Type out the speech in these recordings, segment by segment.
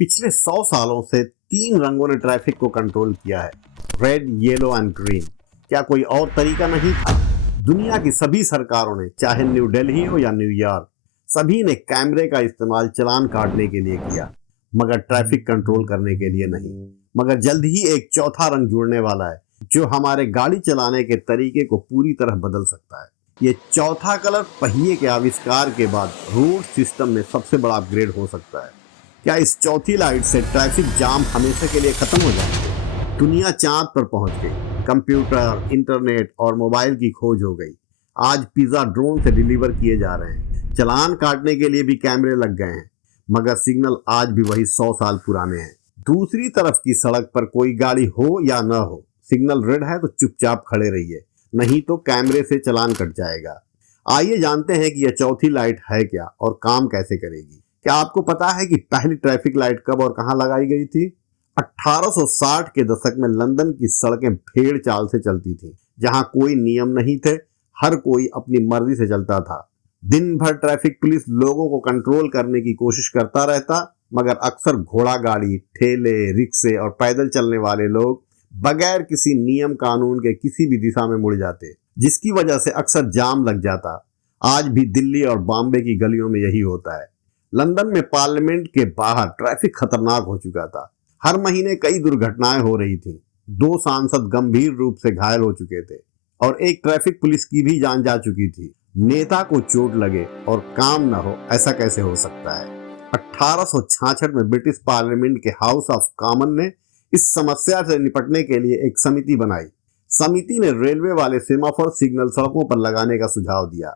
पिछले 100 सालों से 3 रंगों ने ट्रैफिक को कंट्रोल किया है, रेड, येलो एंड ग्रीन। क्या कोई और तरीका नहीं था? दुनिया की सभी सरकारों ने, चाहे न्यू दिल्ली हो या न्यूयॉर्क, सभी ने कैमरे का इस्तेमाल चालान काटने के लिए किया, मगर ट्रैफिक कंट्रोल करने के लिए नहीं। मगर जल्द ही एक चौथा रंग जुड़ने वाला है, जो हमारे गाड़ी चलाने के तरीके को पूरी तरह बदल सकता है। ये चौथा कलर पहिए के आविष्कार के बाद रोड सिस्टम में सबसे बड़ा अपग्रेड हो सकता है। क्या इस चौथी लाइट से ट्रैफिक जाम हमेशा के लिए खत्म हो जाएंगे? दुनिया चांद पर पहुंच गई, कंप्यूटर, इंटरनेट और मोबाइल की खोज हो गई। आज पिज्जा ड्रोन से डिलीवर किए जा रहे हैं, चालान काटने के लिए भी कैमरे लग गए हैं, मगर सिग्नल आज भी वही 100 साल पुराने हैं। दूसरी तरफ की सड़क पर कोई गाड़ी हो या न हो, सिग्नल रेड है तो चुपचाप खड़े रहिए, नहीं तो कैमरे से चालान कट जाएगा। आइए जानते हैं कि यह चौथी लाइट है क्या और काम कैसे करेगी। क्या आपको पता है कि पहली ट्रैफिक लाइट कब और कहां लगाई गई थी? 1860 के दशक में लंदन की सड़कें भेड़ चाल से चलती थी, जहां कोई नियम नहीं थे, हर कोई अपनी मर्जी से चलता था। दिन भर ट्रैफिक पुलिस लोगों को कंट्रोल करने की कोशिश करता रहता, मगर अक्सर घोड़ा गाड़ी, ठेले, रिक्शे और पैदल चलने वाले लोग बगैर किसी नियम कानून के किसी भी दिशा में मुड़ जाते, जिसकी वजह से अक्सर जाम लग जाता। आज भी दिल्ली और बॉम्बे की गलियों में यही होता है। लंदन में पार्लियामेंट के बाहर ट्रैफिक खतरनाक हो चुका था। हर महीने कई दुर्घटनाएं हो रही थी। 2 सांसद गंभीर रूप से घायल हो चुके थे और एक ट्रैफिक पुलिस की भी जान जा चुकी थी। नेता को चोट लगे और काम न हो, ऐसा कैसे हो सकता है? 1866 में ब्रिटिश पार्लियामेंट के हाउस ऑफ कॉमन ने इस समस्या से निपटने के लिए एक समिति बनाई। समिति ने रेलवे वाले सेमाफोर सिग्नल सड़कों पर लगाने का सुझाव दिया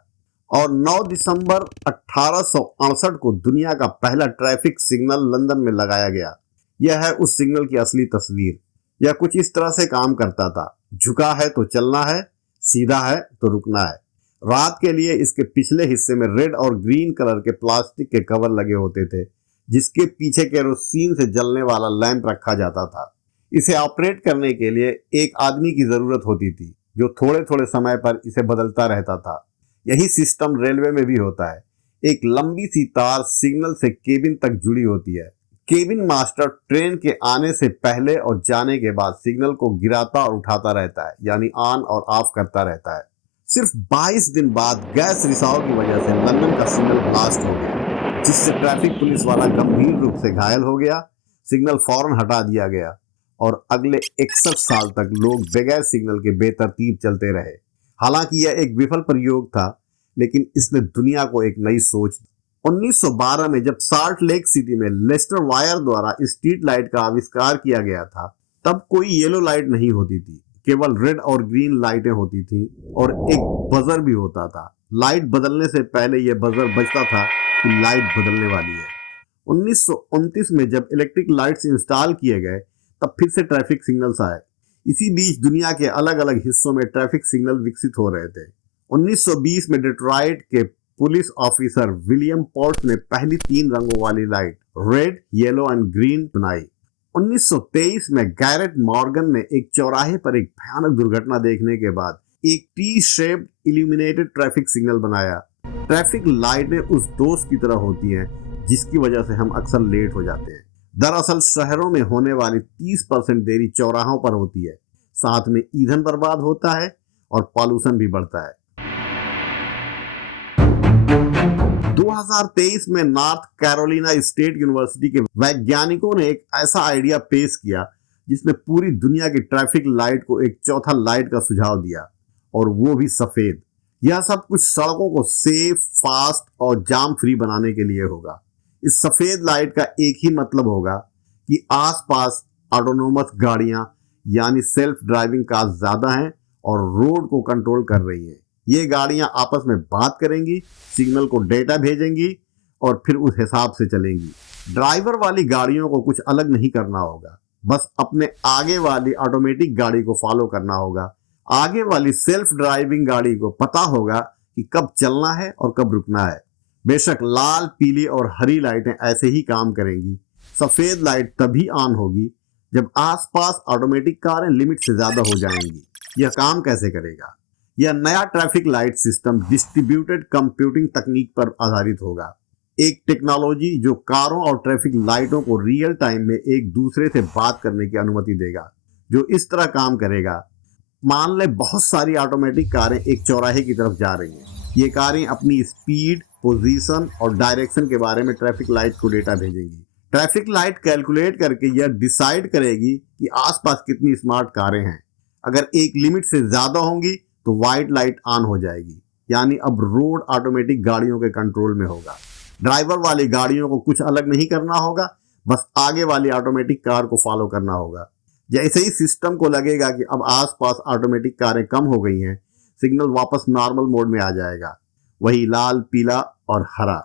और 9 दिसंबर 1868 को दुनिया का पहला ट्रैफिक सिग्नल लंदन में लगाया गया। यह है उस सिग्नल की असली तस्वीर। यह कुछ इस तरह से काम करता था, झुका है तो चलना है, सीधा है तो रुकना है। रात के लिए इसके पिछले हिस्से में रेड और ग्रीन कलर के प्लास्टिक के कवर लगे होते थे, जिसके पीछे केरोसिन से जलने वाला लैंप रखा जाता था। इसे ऑपरेट करने के लिए एक आदमी की जरूरत होती थी, जो थोड़े थोड़े समय पर इसे बदलता रहता था। यही सिस्टम रेलवे में भी होता है। एक लंबी सी तार सिग्नल से केबिन तक जुड़ी होती है। केबिन मास्टर ट्रेन के आने से पहले और जाने के बाद सिग्नल को गिराता और उठाता रहता है, यानी ऑन और ऑफ करता रहता है। सिर्फ 22 दिन बाद गैस रिसाव की वजह से लंदन का सिग्नल ब्लास्ट हो गया, जिससे ट्रैफिक पुलिस वाला गंभीर रूप से घायल हो गया। सिग्नल फौरन हटा दिया गया और अगले 61 साल तक लोग बगैर सिग्नल के बेतरतीब चलते रहे। हालांकि यह एक विफल प्रयोग था, लेकिन इसने दुनिया को एक नई सोच दी। 1912 में जब साल्ट लेक सिटी में लेस्टर वायर द्वारा स्ट्रीट लाइट का आविष्कार किया गया था, तब कोई येलो लाइट नहीं होती थी, केवल रेड और ग्रीन लाइटें होती थी और एक बजर भी होता था। लाइट बदलने से पहले यह बजर बजता था कि लाइट बदलने वाली है। 1929 में जब इलेक्ट्रिक लाइट्स इंस्टॉल किए गए, तब फिर से ट्रैफिक सिग्नल्स आए। इसी बीच दुनिया के अलग अलग हिस्सों में ट्रैफिक सिग्नल विकसित हो रहे थे। 1920 में डिट्रॉइट के पुलिस ऑफिसर विलियम पोर्ट ने पहली 3 रंगों वाली light red, yellow and green बनाई। 1923 में गैरेट मॉर्गन ने एक चौराहे पर एक भयानक दुर्घटना देखने के बाद एक T shaped illuminated traffic signal बनाया। ट्रैफिक लाइटें उस दोस्त की तरह होती हैं जिसकी वजह से हम अक्सर लेट हो जाते हैं। दरअसल शहरों में होने वाली 30% देरी चौराहों पर होती है। साथ में ईंधन बर्बाद होता है और पॉल्यूशन भी बढ़ता है। 2023 में नॉर्थ कैरोलिना स्टेट यूनिवर्सिटी के वैज्ञानिकों ने एक ऐसा आइडिया पेश किया जिसने पूरी दुनिया की ट्रैफिक लाइट को एक चौथा लाइट का सुझाव दिया, और वो भी सफेद। यह सब कुछ सड़कों को सेफ, फास्ट और जाम फ्री बनाने के लिए होगा। इस सफेद लाइट का एक ही मतलब होगा कि आसपास ऑटोनोमस गाड़ियां यानी सेल्फ ड्राइविंग कार ज्यादा हैं और रोड को कंट्रोल कर रही हैं। ये गाड़ियां आपस में बात करेंगी, सिग्नल को डेटा भेजेंगी और फिर उस हिसाब से चलेंगी। ड्राइवर वाली गाड़ियों को कुछ अलग नहीं करना होगा, बस अपने आगे वाली ऑटोमेटिक गाड़ी को फॉलो करना होगा। आगे वाली सेल्फ ड्राइविंग गाड़ी को पता होगा कि कब चलना है और कब रुकना है। बेशक लाल, पीली और हरी लाइटें ऐसे ही काम करेंगी। सफेद लाइट तभी ऑन होगी जब आसपास ऑटोमेटिक कारें लिमिट से ज्यादा हो जाएंगी। यह काम कैसे करेगा? यह नया traffic light system distributed computing तकनीक पर आधारित होगा। एक टेक्नोलॉजी जो कारों और ट्रैफिक लाइटों को रियल टाइम में एक दूसरे से बात करने की अनुमति देगा, जो इस तरह काम करेगा। मान ले बहुत सारी ऑटोमेटिक कारें एक चौराहे की तरफ जा रही हैं। ये कारें अपनी स्पीड, पोजीशन और डायरेक्शन के बारे में ट्रैफिक लाइट को डेटा भेजेंगी। ट्रैफिक लाइट कैलकुलेट करके यह डिसाइड करेगी कि आसपास कितनी स्मार्ट कारें हैं। अगर एक लिमिट से ज्यादा होंगी तो वाइट लाइट ऑन हो जाएगी, यानी अब रोड ऑटोमेटिक गाड़ियों के कंट्रोल में होगा। ड्राइवर वाली गाड़ियों को कुछ अलग नहीं करना होगा, बस आगे वाली ऑटोमेटिक कार को फॉलो करना होगा। जैसे ही सिस्टम को लगेगा कि अब आसपास ऑटोमेटिक कारें कम हो गई हैं, सिग्नल वापस नॉर्मल मोड में आ जाएगा, वही लाल, पीला और हरा।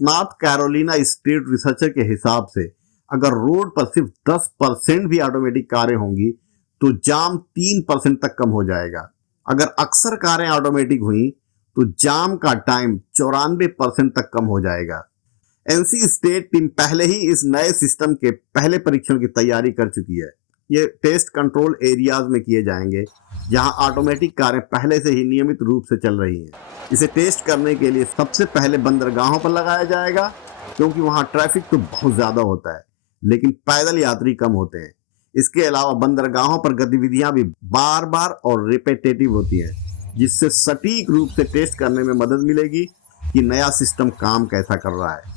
नॉर्थ कैरोलिना स्टेट रिसर्चर के हिसाब से अगर रोड पर सिर्फ 10% भी ऑटोमेटिक कारें होंगी तो जाम 3% तक कम हो जाएगा। अगर अक्सर कारें ऑटोमेटिक हुई तो जाम का टाइम 94% तक कम हो जाएगा। एनसी स्टेट टीम पहले ही इस नए सिस्टम के पहले परीक्षण की तैयारी कर चुकी है। ये टेस्ट कंट्रोल एरियाज में किए जाएंगे जहां ऑटोमेटिक कारें पहले से ही नियमित रूप से चल रही हैं। इसे टेस्ट करने के लिए सबसे पहले बंदरगाहों पर लगाया जाएगा, क्योंकि वहां ट्रैफिक तो बहुत ज्यादा होता है लेकिन पैदल यात्री कम होते हैं। इसके अलावा बंदरगाहों पर गतिविधियां भी बार बार और रिपीटेटिव होती हैं, जिससे सटीक रूप से टेस्ट करने में मदद मिलेगी कि नया सिस्टम काम कैसा कर रहा है।